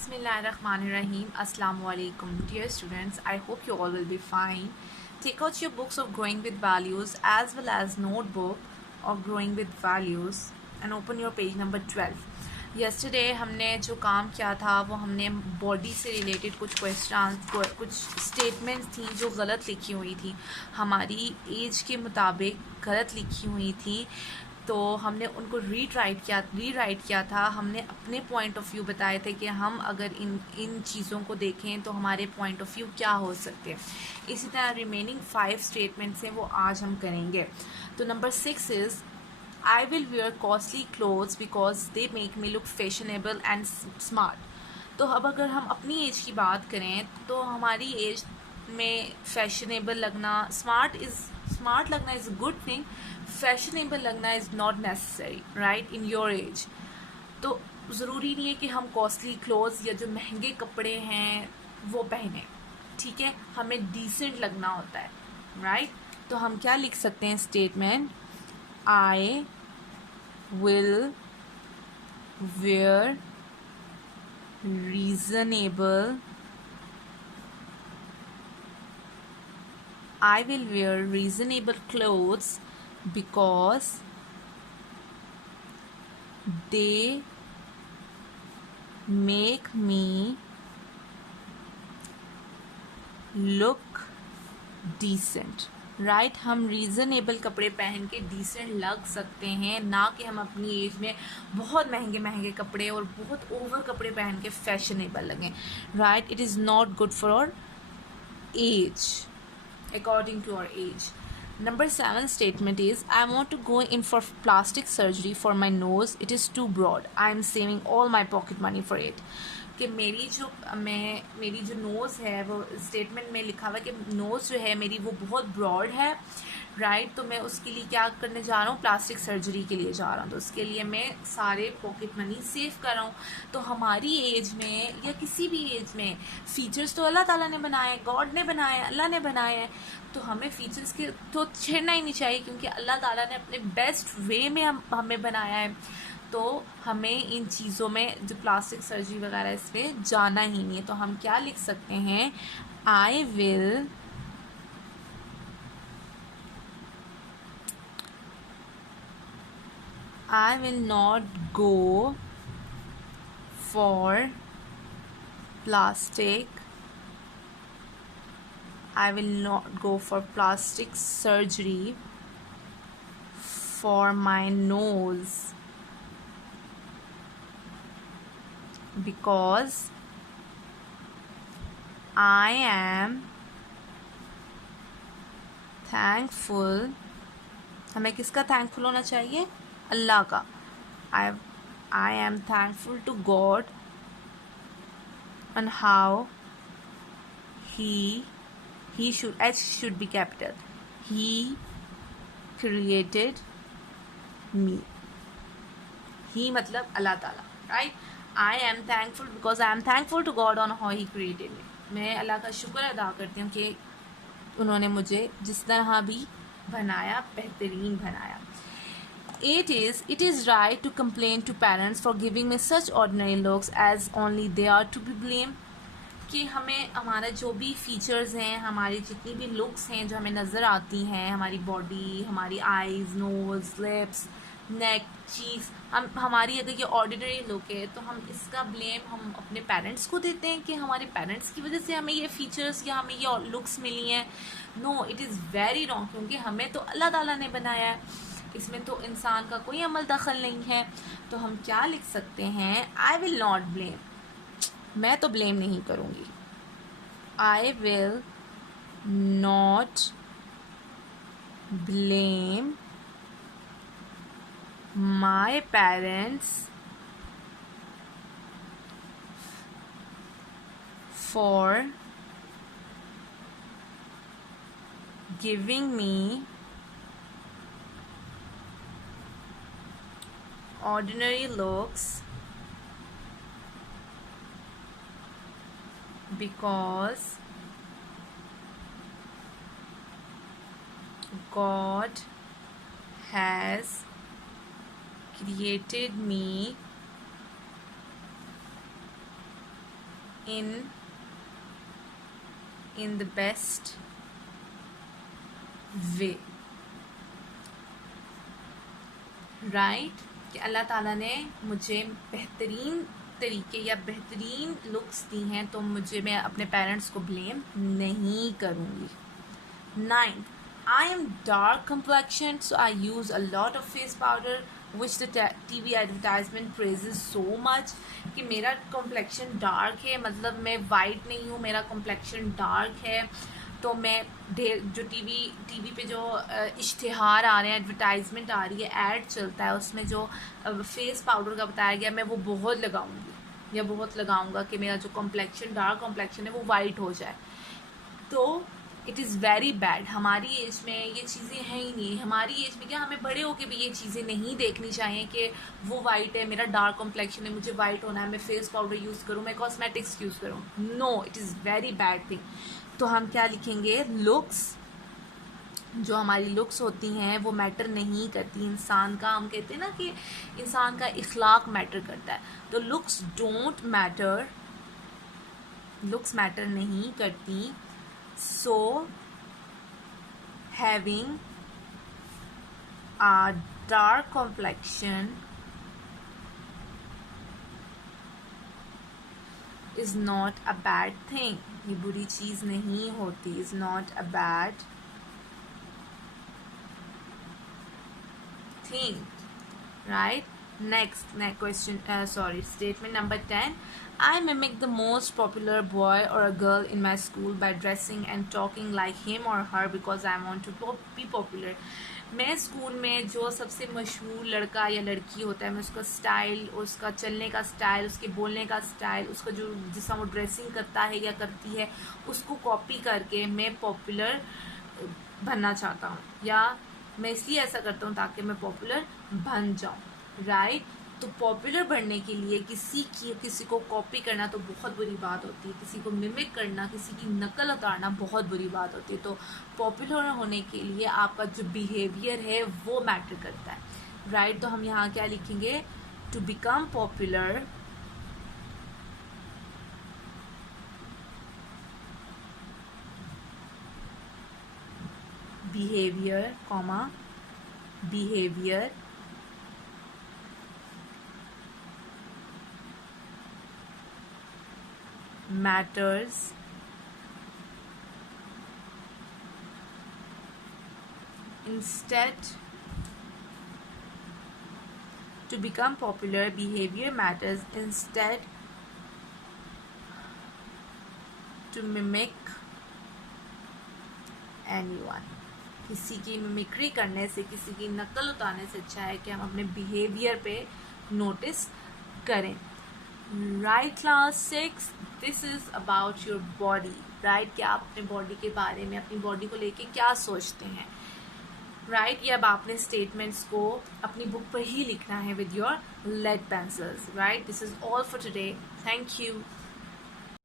Bismillahirrahmanirrahim. Assalamu alaikum. Dear students, I hope you all will be fine. Take out your books of Growing with Values as well as notebook of Growing with Values and open your page number 12. Yesterday हमने जो काम किया था वो हमने body से related कुछ question कुछ स्टेटमेंट्स थी जो गलत लिखी हुई थी, हमारी एज के मुताबिक गलत लिखी हुई थी, तो हमने उनको रीराइट किया था। हमने अपने पॉइंट ऑफ व्यू बताए थे कि हम अगर इन चीज़ों को देखें तो हमारे पॉइंट ऑफ व्यू क्या हो सकते हैं। इसी तरह रिमेनिंग 5 स्टेटमेंट्स हैं वो आज हम करेंगे। तो number 6 is I will where costly clothes because they make me look fashionable and smart. तो अब अगर हम अपनी एज की बात करें तो हमारी एज में फैशनेबल लगना, स्मार्ट लगना is a good thing, fashionable लगना is not necessary right in your age. तो ज़रूरी नहीं है कि हम कॉस्टली क्लोथ्स या जो महंगे कपड़े हैं वो पहने, ठीक है, हमें डिसेंट लगना होता है राइट। तो हम क्या लिख सकते हैं statement, I will where reasonable clothes because they make me look decent right. हम रीज़नेबल कपड़े पहन के डिसेंट लग सकते हैं, ना कि हम अपनी एज में बहुत महंगे कपड़े और बहुत ओवर कपड़े पहन के फैशनेबल लगें right. It is not good for our age according to our age. Number 7 statement is I want to go in for plastic surgery for my nose. It is too broad. I am saving all my pocket money for it. कि मेरी जो nose है वो statement में लिखा हुआ है कि नोज़ जो है मेरी वो बहुत ब्रॉड है राइट। तो मैं उसके लिए क्या करने जा रहा हूँ, प्लास्टिक सर्जरी के लिए जा रहा हूँ, तो उसके लिए मैं सारे पॉकेट मनी सेव कर रहा हूँ। तो हमारी एज में या किसी भी एज में फ़ीचर्स तो अल्लाह ताला ने बनाए, गॉड ने बनाए, अल्लाह ने बनाए हैं, तो हमें फ़ीचर्स के तो छेड़ना ही नहीं चाहिए क्योंकि अल्लाह ताला ने अपने बेस्ट वे में हमें बनाया है। तो हमें इन चीज़ों में जो प्लास्टिक सर्जरी वगैरह इसमें जाना ही नहीं है। तो हम क्या लिख सकते हैं, आई will not go for plastic. I will not go for plastic surgery for my nose because I am thankful. हमें किसका थैंकफुल होना चाहिए, अल्लाह का। I am thankful to God and how he should be capital. He created me. He मतलब अल्लाह ताला right. I am thankful because I am thankful to God on how he created me. मैं अल्लाह का शुक्र अदा करती हूँ कि उन्होंने मुझे जिस तरह भी बनाया बेहतरीन बनाया। It is right to complain to parents for giving me such ordinary looks as only they are to be blamed. कि हमें हमारा जो भी फीचर्स हैं, हमारी जितनी भी लुक्स हैं जो हमें नज़र आती हैं, हमारी बॉडी, हमारी आईज़, नोज़, लिप्स, नेक, चीज़, हमारी अगर ये ऑर्डिनरी लुक है तो हम इसका ब्लेम हम अपने पेरेंट्स को देते हैं कि हमारे पेरेंट्स की वजह से हमें ये फीचर्स या हमें ये लुक्स मिली हैं। No, it is very wrong क्योंकि हमें तो अल्लाह ताला ने बनाया है, इसमें तो इंसान का कोई अमल दखल नहीं है। तो हम क्या लिख सकते हैं, आई विल नॉट ब्लेम, मैं तो ब्लेम नहीं करूँगी। I will not blame my parents for giving me ordinary looks because God has created me in the best way, right? कि अल्लाह ताला ने मुझे बेहतरीन तरीके या बेहतरीन लुक्स दी हैं, तो मैं अपने पेरेंट्स को ब्लेम नहीं करूँगी. 9. I am dark complexioned, so I use a lot of face powder, which the TV advertisement praises so much. कि मेरा complexion dark है, मतलब मैं white नहीं हूँ, मेरा complexion dark है, तो मैं जो टीवी पे जो इश्तिहार आ रहे हैं, एडवर्टाइजमेंट आ रही है, ऐड चलता है, उसमें जो फेस पाउडर का बताया गया, मैं वो बहुत लगाऊंगी या बहुत लगाऊंगा कि मेरा जो कॉम्प्लेक्शन डार्क कॉम्प्लेक्शन है वो वाइट हो जाए. तो इट इज़ वेरी बैड. हमारी एज में ये चीज़ें हैं ही नहीं. हमारी एज में क्या, हमें बड़े होके भी ये चीज़ें नहीं देखनी चाहिए कि वो वाइट है, मेरा डार्क कॉम्प्लेक्शन है, मुझे वाइट होना है, मैं फेस पाउडर यूज़ करूँ, मैं कॉस्मेटिक्स यूज़ करूँ. No, it is very bad thing. तो हम क्या लिखेंगे, लुक्स, जो हमारी लुक्स होती हैं वो मैटर नहीं करती. इंसान का, हम कहते हैं ना कि इंसान का इखलाक मैटर करता है, तो looks don't matter, looks matter नहीं करती. So having a dark complexion is not a bad thing. ये बुरी चीज़ नहीं होती. is not a bad thing, right? Next question, statement number 10. I mimic the most popular boy or a girl in my school by dressing and talking like him or her because I want to be popular. मैं school में जो सबसे मशहूर लड़का या लड़की होता है, मैं उसका स्टाइल, उसका चलने का स्टाइल, उसके बोलने का स्टाइल, उसका जो जिस तरह वो ड्रेसिंग करता है या करती है, उसको कॉपी करके मैं पॉपुलर बनना चाहता हूँ, या मैं इसलिए ऐसा करता हूँ ताकि मैं पॉपुलर बन जाऊँ, राइट? तो पॉपुलर बनने के लिए किसी को कॉपी करना तो बहुत बुरी बात होती है, किसी को मिमिक करना, किसी की नकल उतारना बहुत बुरी बात होती है. तो पॉपुलर होने के लिए आपका जो बिहेवियर है वो मैटर करता है, राइट? तो हम यहाँ क्या लिखेंगे, to become popular behavior matters instead. To become popular, behavior matters instead to mimic anyone. किसी की मिमिक्री करने से, किसी की नकल उतारने से अच्छा है कि हम अपने बिहेवियर पे नोटिस करें. Right, class 6, this is about your body, right? कि आप अपने बॉडी के बारे में, अपनी बॉडी को लेके क्या सोचते हैं, राइट? ये अब आपने स्टेटमेंट्स को अपनी बुक पर ही लिखना है with your lead pencils, right? This is all for today. Thank you.